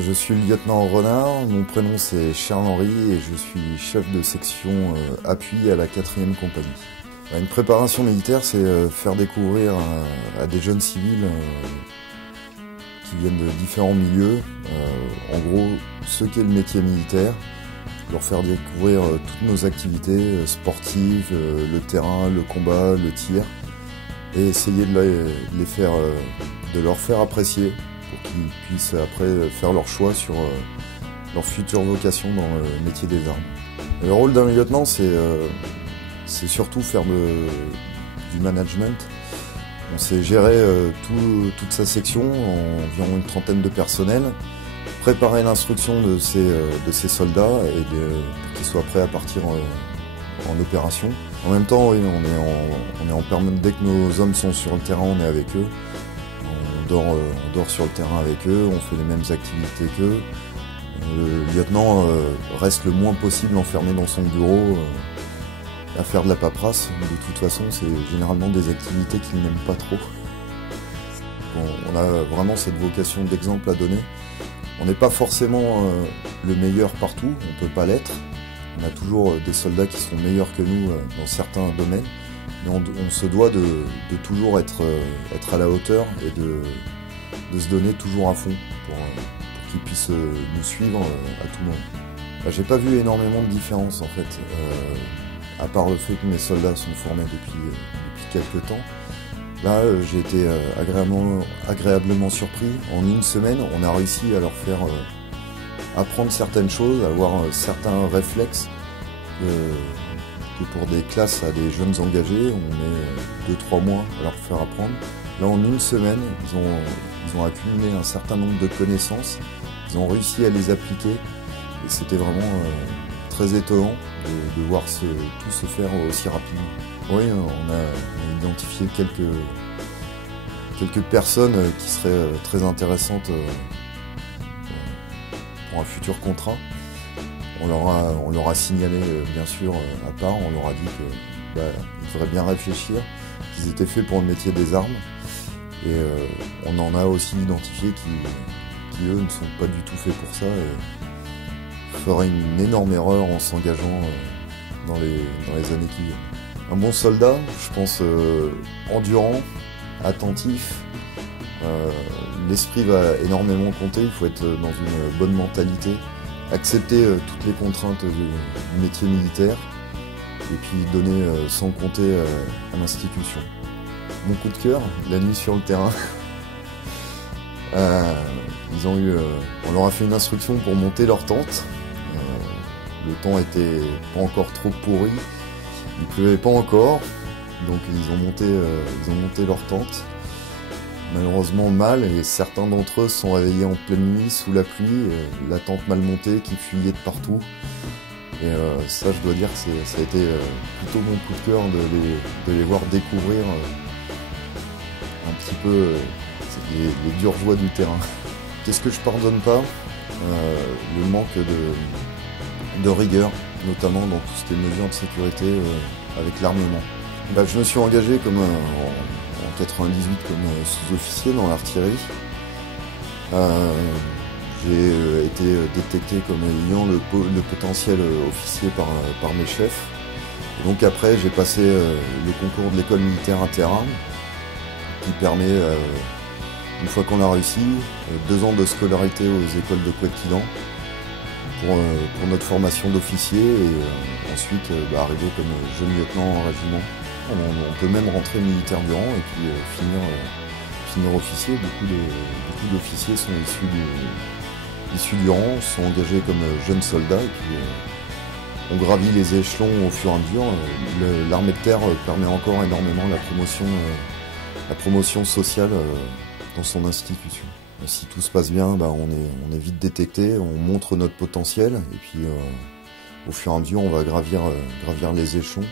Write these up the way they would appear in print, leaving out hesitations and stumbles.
Je suis le lieutenant Renard, mon prénom c'est Charles-Henri et je suis chef de section appui à la 4e compagnie. Une préparation militaire, c'est faire découvrir à des jeunes civils qui viennent de différents milieux, en gros ce qu'est le métier militaire, leur faire découvrir toutes nos activités sportives, le terrain, le combat, le tir, et essayer de leur faire apprécier pour qu'ils puissent après faire leur choix sur leur future vocation dans le métier des armes. Et le rôle d'un lieutenant, c'est surtout faire du management. On sait gérer toute sa section, environ une trentaine de personnels, préparer l'instruction de ces soldats et pour qu'ils soient prêts à partir en opération. En même temps, oui, on est en permanence. Dès que nos hommes sont sur le terrain, on est avec eux. On dort sur le terrain avec eux, on fait les mêmes activités qu'eux. Le lieutenant reste le moins possible enfermé dans son bureau à faire de la paperasse. De toute façon, c'est généralement des activités qu'il n'aime pas trop. On a vraiment cette vocation d'exemple à donner. On n'est pas forcément le meilleur partout, on ne peut pas l'être. On a toujours des soldats qui sont meilleurs que nous dans certains domaines. Mais on se doit de toujours être à la hauteur et de se donner toujours à fond pour qu'ils puissent nous suivre à tout moment. J'ai pas vu énormément de différence en fait, à part le fait que mes soldats sont formés depuis quelques temps. Là, j'ai été agréablement surpris. En une semaine, on a réussi à leur faire apprendre certaines choses, avoir certains réflexes que pour des classes à des jeunes engagés, on met 2-3 mois à leur faire apprendre. Là, en une semaine, ils ont accumulé un certain nombre de connaissances, ils ont réussi à les appliquer, et c'était vraiment très étonnant de voir tout se faire aussi rapidement. Oui, on a identifié quelques personnes qui seraient très intéressantes pour un futur contrat. On leur a signalé, bien sûr, à part, on leur a dit qu'ils devraient bien réfléchir, qu'ils étaient faits pour le métier des armes. Et on en a aussi identifié qui, eux, ne sont pas du tout faits pour ça et feraient une énorme erreur en s'engageant dans les années qui viennent. Un bon soldat, je pense, endurant, attentif, l'esprit va énormément compter, il faut être dans une bonne mentalité. Accepter toutes les contraintes du métier militaire et puis donner sans compter à l'institution. Mon coup de cœur, la nuit sur le terrain. On leur a fait une instruction pour monter leur tente. Le temps était pas encore trop pourri, il pleuvait pas encore, donc ils ont monté leur tente. Malheureusement mal, et certains d'entre eux se sont réveillés en pleine nuit sous la pluie, la tente mal montée qui fuyait de partout. Et ça, je dois dire que ça a été plutôt mon coup de cœur de les voir découvrir un petit peu les dures voies du terrain. Qu'est-ce que je pardonne pas? Le manque de rigueur, notamment dans tout ce qui est mesures de sécurité avec l'armement. Je me suis engagé en 98 comme sous-officier dans l'artillerie. J'ai été détecté comme ayant le potentiel officier par mes chefs. Et donc après, j'ai passé le concours de l'école militaire interarmes qui permet, une fois qu'on a réussi, 2 ans de scolarité aux écoles de Couët-Quillan pour notre formation d'officier et ensuite arriver comme jeune lieutenant en régiment. On peut même rentrer militaire du rang et puis finir officier. Beaucoup d'officiers sont issus du rang, sont engagés comme jeunes soldats et puis on gravit les échelons au fur et à mesure. L'armée de terre permet encore énormément la promotion sociale dans son institution. Et si tout se passe bien, on est vite détecté, on montre notre potentiel et puis au fur et à mesure on va gravir les échelons.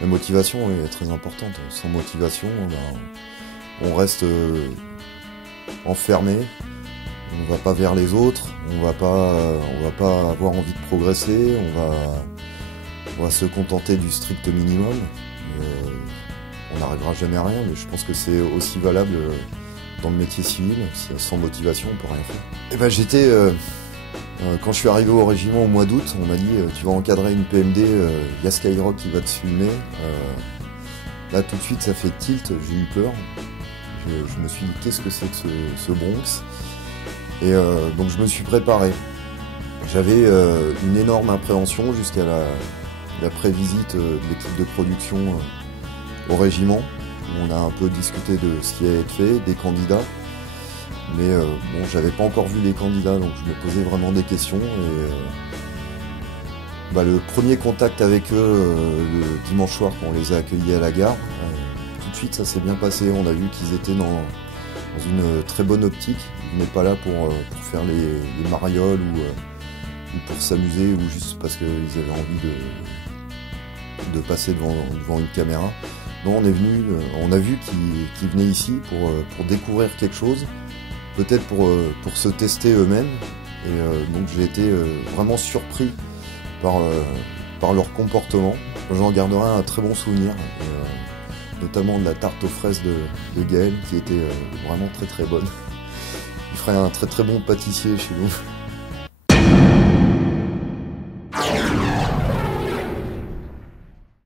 La motivation est très importante. Sans motivation, on reste enfermé, on ne va pas vers les autres, on va pas avoir envie de progresser, on va se contenter du strict minimum. On n'arrivera jamais à rien, mais je pense que c'est aussi valable dans le métier civil, sans motivation on peut rien faire. Et ben j'étais, quand je suis arrivé au régiment au mois d'août, on m'a dit tu vas encadrer une PMD, y a Skyrock qui va te filmer. Là tout de suite ça fait tilt, j'ai eu peur. Je me suis dit qu'est-ce que c'est que ce Bronx. Et donc je me suis préparé. J'avais une énorme appréhension jusqu'à la pré-visite de l'équipe de production au régiment. On a un peu discuté de ce qui allait être fait, des candidats. Mais bon, j'avais pas encore vu les candidats, donc je me posais vraiment des questions. Et le premier contact avec eux, le dimanche soir, quand on les a accueillis à la gare, tout de suite ça s'est bien passé. On a vu qu'ils étaient dans une très bonne optique. Ils venaient pas là pour faire les marioles ou pour s'amuser ou juste parce qu'ils avaient envie de passer devant une caméra. Non, on a vu qu'ils venaient ici pour découvrir quelque chose, peut-être pour se tester eux-mêmes. Et donc j'ai été vraiment surpris par leur comportement. J'en garderai un très bon souvenir, notamment de la tarte aux fraises de Gaël qui était vraiment très très bonne. Il ferait un très très bon pâtissier chez nous.